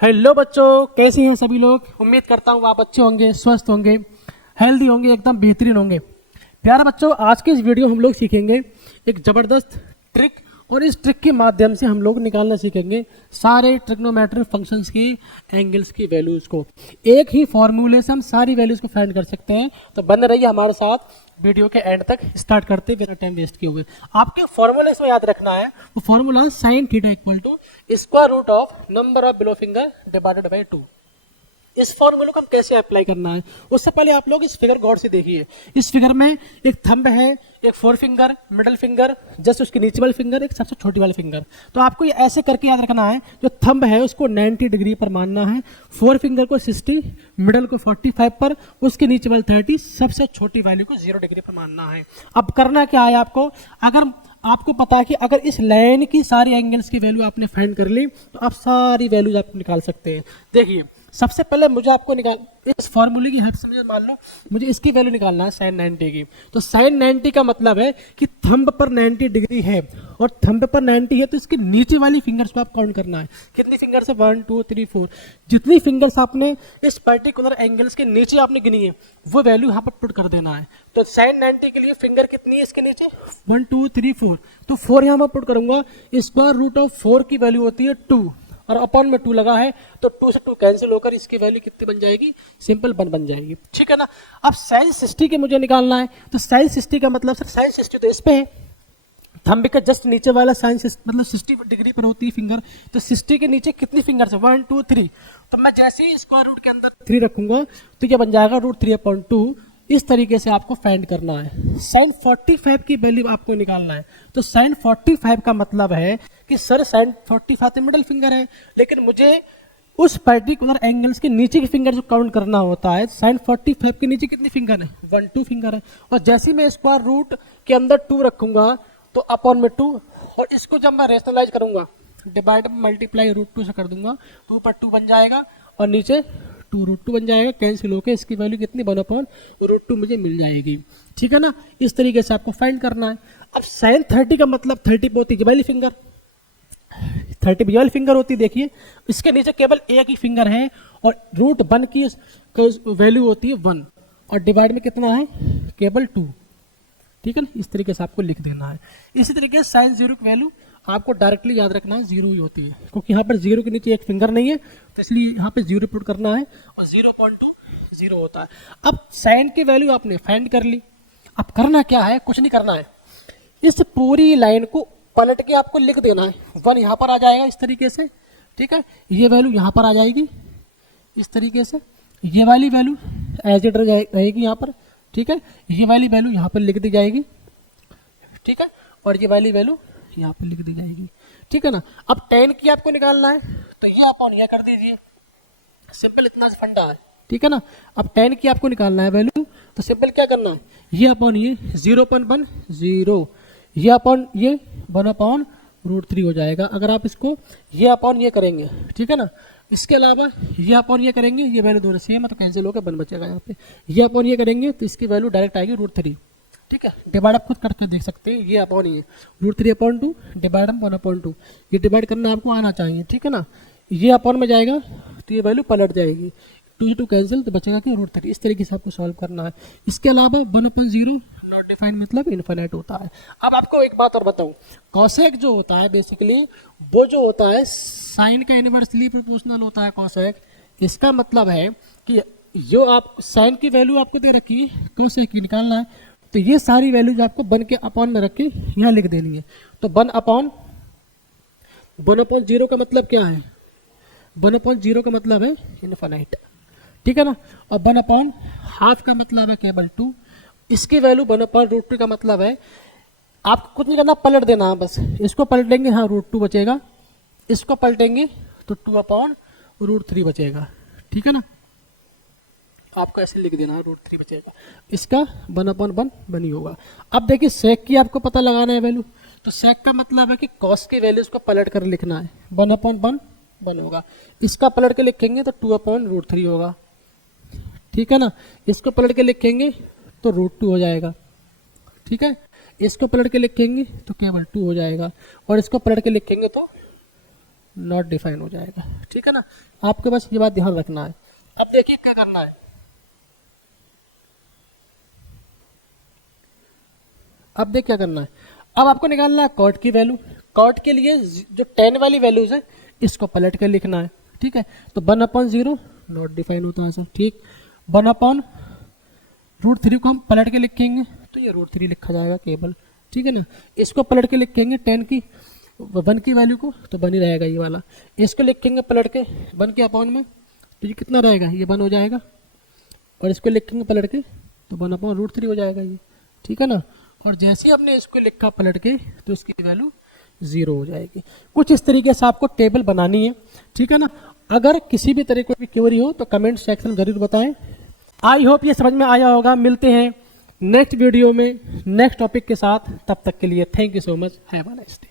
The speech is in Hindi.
हेलो बच्चों, कैसे हैं सभी लोग। उम्मीद करता हूँ आप अच्छे होंगे, स्वस्थ होंगे, हेल्दी होंगे, एकदम बेहतरीन होंगे। प्यारे बच्चों, आज के इस वीडियो हम लोग सीखेंगे एक ज़बरदस्त ट्रिक, और इस ट्रिक के माध्यम से हम लोग निकालना सीखेंगे सारे ट्रिग्नोमेट्रिक फंक्शंस की एंगल्स की वैल्यूज़ को। एक ही फॉर्मूले से हम सारी वैल्यूज़ को फाइंड कर सकते हैं। तो बने रहिए हमारे साथ, वीडियो के एंड तक स्टार्ट करते बिना टाइम वेस्ट किए हुए। आपके फॉर्मूला इसमें याद रखना है, वो formula sine theta equal to square root of number of below finger divided by 2। इस फॉर्मूले को हम कैसे अप्लाई करना है, उससे पहले आप लोग इस फिगर गौर से देखिए। इस फिगर में एक थंब है, एक four finger, middle finger, just उसके नीचे वाली फिंगर, एक सबसे छोटी वाली फिंगर। तो आपको ये ऐसे करके याद रखना है, जो थंब है उसको 90 डिग्री पर मानना है, फोर फिंगर को 60, मिडल को 45 पर, उसके नीचे वाली 30, सबसे छोटी वैल्यू को 0 डिग्री पर मानना है। अब करना क्या है आपको, अगर आपको पता है कि अगर इस लाइन की सारी एंगल्स की वैल्यू आपने फाइंड कर ली तो आप सारी वैल्यूज आप निकाल सकते हैं। देखिए, सबसे पहले मुझे आपको इस फॉर्मूले की हेल्प से मुझे मान लो मुझे इसकी वैल्यू निकालना है sin 90 की। तो sin 90 का मतलब है कि थंब पर 90 डिग्री है, और थंब पर 90 है तो इसके नीचे वाली फिंगर्स को आप काउंट करना है। कितनी फिंगर्स है, 1 2 3 4। जितनी फिंगर्स आपने इस पर्टिकुलर एंगल्स के नीचे आपने गिनी है वो वैल्यू यहाँ पर पुट कर देना है। तो sin 90 के लिए फिंगर कितनी है इसके नीचे, 1 2 3 4। तो 4 यहाँ पर पुट करूंगा। स्क्वायर रूट ऑफ 4 की वैल्यू होती है 2, और अपॉन में 2 लगा है, तो 2 से 2 कैंसिल होकर इसकी वैल्यू कितनी बन जाएगी, सिंपल 1 बन जाएगी। ठीक है ना। अब साइन 60 के मुझे निकालना है। तो साइन 60 का मतलब सर साइन 60 तो इस पे है, थंब के जस्ट नीचे वाला साइन मतलब 60 डिग्री पर होती है फिंगर। तो 60 के नीचे कितनी फिंगर है, 1 2 3। तो मैं जैसे ही स्क्वायर रूट के अंदर 3 रखूंगा तो ये बन जाएगा √3/2। इस तरीके से आपको फाइंड करना है। साइन 45 की वैल्यू आपको निकालना है। तो साइन 45 का मतलब है कि सर साइन 45 तो मिडल फिंगर है, लेकिन मुझे उस पर्टिकुलर एंगल्स के नीचे की फिंगर जो काउंट करना होता है। साइन 45 के नीचे कितनी फिंगर है, 1 2 फिंगर है। और जैसे ही मैं स्क्वायर रूट के अंदर 2 रखूंगा तो अपॉन में 2, और इसको जब मैं रेशनलाइज करूंगा डिवाइड मल्टीप्लाई √2 से कर दूंगा, 2 पर 2 बन जाएगा, और नीचे 2 √2 बन जाएगा। कैंसिल होकर इसकी वैल्यू कितनी, 1/√2 मुझे मिल जाएगी। ठीक है ना। इस तरीके से आपको फाइंड करना है। अब साइन 30 का मतलब 30 होती है वाली फिंगर, 30 बी वाली फिंगर होती है। देखिए, इसके नीचे केवल एक ही फिंगर है, और √1 की वैल्यू होती है 1, और डिवाइड में कितना है, केवल 2। ठीक है ना। इस तरीके से आपको लिख देना है। इसी तरीके से साइन 0 की वैल्यू आपको डायरेक्टली याद रखना है, 0 ही होती है, क्योंकि यहाँ पर 0 के नीचे एक फिंगर नहीं है, तो इसलिए यहाँ पे 0 पुट करना है, और 0.2 0 होता है। अब साइन की वैल्यू आपने फाइंड कर ली। अब करना क्या है, कुछ नहीं करना है, इस पूरी लाइन को पलट के आपको लिख देना है। 1 यहाँ पर आ जाएगा इस तरीके से, ठीक है। ये वैल्यू यहाँ पर आ जाएगी इस तरीके से, ये वाली वैल्यू एज इट रहेगी यहाँ पर, ठीक है। ये वाली वैल्यू यहाँ पर लिख दी जाएगी, ठीक है, और ये वाली वैल्यू यहाँ पर लिख दी जाएगी। ठीक है ना। अब tan की आपको निकालना है, तो ये अपॉन ये कर दीजिए, सिंपल इतना से फंडा है। ठीक है ना। अब tan की आपको निकालना है वैल्यू, तो सिंपल क्या करना है, ये अपॉन ये 0.1 0, ये अपॉन ये 1/√3 हो जाएगा। अगर आप इसको ये अपॉन ये करेंगे, ठीक है ना, इसके अलावा ये अपॉन ये करेंगे, ये वैल्यू दोनों सेम है तो कैंसिल होकर 1 बचेगा यहाँ पे। ये अपॉन ये करेंगे तो इसकी वैल्यू डायरेक्ट आएगी √3। ठीक है। डिवाइड आप खुद करके देख सकते हैं, ये अपॉन ये √3/2 डिवाइड 1/2, ये डिवाइड करना आपको आना चाहिए। ठीक है ना। ये अपॉन में जाएगा तो ये वैल्यू पलट जाएगी, 2 से 2 कैंसिल, तो बचेगा कि √3। इस तरीके से आपको सॉल्व करना है। इसके अलावा 1/0 नॉट डिफाइंड मतलब इनफाइनाइट होता है। अब आपको एक बात और बताऊं, कॉसेक जो होता है बेसिकली वो जो होता है साइन का इनवर्सली प्रोपोर्शनल होता है कॉसेक। इसका मतलब है कि जो आप साइन की वैल्यू आपको दे रखी है, कॉसेक की निकालना है, तो ये सारी वैल्यूज आपको 1 के अपॉन में रख के यहाँ लिख देनी है। तो 1/0 का मतलब क्या है, 1/0 का मतलब है इनफाइनाइट। ठीक है ना। और 1/2 का मतलब है केवल 2। इसकी वैल्यू 1/√2 का मतलब है, आपको कुछ नहीं करना, पलट देना है बस। इसको पलटेंगे, हाँ √2 बचेगा, इसको पलटेंगे तो 2/√3 बचेगा। ठीक है ना। आपको ऐसे लिख देना है, √3 बचेगा, इसका 1/1 बनी होगा। अब देखिए सेक की आपको पता लगाना है वैल्यू, तो सेक का मतलब है कि कॉस के वैल्यूज को पलट कर लिखना है, 1/1 1 होगा। इसका पलट के लिखेंगे तो 2/√3 होगा। ठीक है ना। इसको पलट के लिखेंगे तो √2 हो जाएगा। ठीक है। इसको पलट के लिखेंगे तो केवल 2 हो जाएगा, और इसको पलट के लिखेंगे तो नॉट डिफाइन हो जाएगा। ठीक है ना, आपके बस ये बात ध्यान रखना है। अब देखिए क्या करना है, अब देख क्या करना है। अब आपको निकालना है कॉट की वैल्यू। कॉट के लिए जो 10 वाली वैल्यूज है इसको पलट कर लिखना है। ठीक है, तो 1/0 नॉट डिफाइन होता है सर। ठीक, 1/√3 को हम पलट के लिखेंगे तो ये √3 लिखा जाएगा केवल। ठीक है ना, इसको पलट के लिखेंगे 10 की 1 की वैल्यू को तो 1 ही रहेगा ये वाला। इसको लिखेंगे पलट के 1 के अपॉन में तो ये कितना रहेगा, ये 1 हो जाएगा। और इसको लिखेंगे पलट के तो 1/√3 हो जाएगा ये। ठीक है ना, और जैसे ही आपने इसको लिखा पलट के तो इसकी वैल्यू 0 हो जाएगी। कुछ इस तरीके से आपको टेबल बनानी है। ठीक है ना, अगर किसी भी तरह की क्वेरी हो तो कमेंट सेक्शन में जरूर बताएं। आई होप ये समझ में आया होगा। मिलते हैं नेक्स्ट वीडियो में नेक्स्ट टॉपिक के साथ, तब तक के लिए thank you so much, have a nice day.